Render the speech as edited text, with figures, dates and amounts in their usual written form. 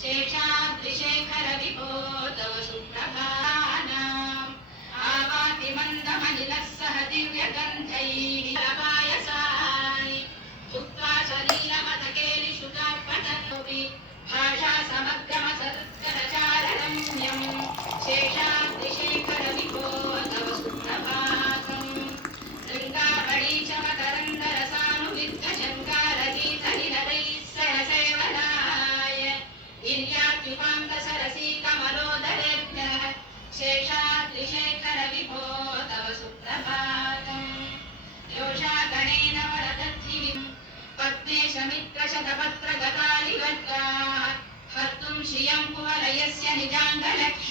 शेषाद्रिशेखर विभो तव सुप्रभानाम् आवाति मन्दमनिलः सह दिव्यगन्धैः पायसानि भुक्त्वा स्वलीलमतकेलिषुतात्पतनोऽपि भाषा समग्रमसत्करचाररम्यम् शेषाद्रिशेखर विभो तव सुप्रभातम् शृङ्गावळी च मकरन्दरसानुविद्धशङ्कारगीतनिनदैः सह सेवनाय गिर्यात्युपान्तसरसी कमलोदरेभ्यः शेषाद्रिशेखर विभो तव सुप्रभातम् योषागणेन वरदद्धिविम् पद्मेशमित्रशतपत्रगतालिवर्गाः हर्तुम् श्रियम् कुवलयस्य निजाङ्गलक्ष्मी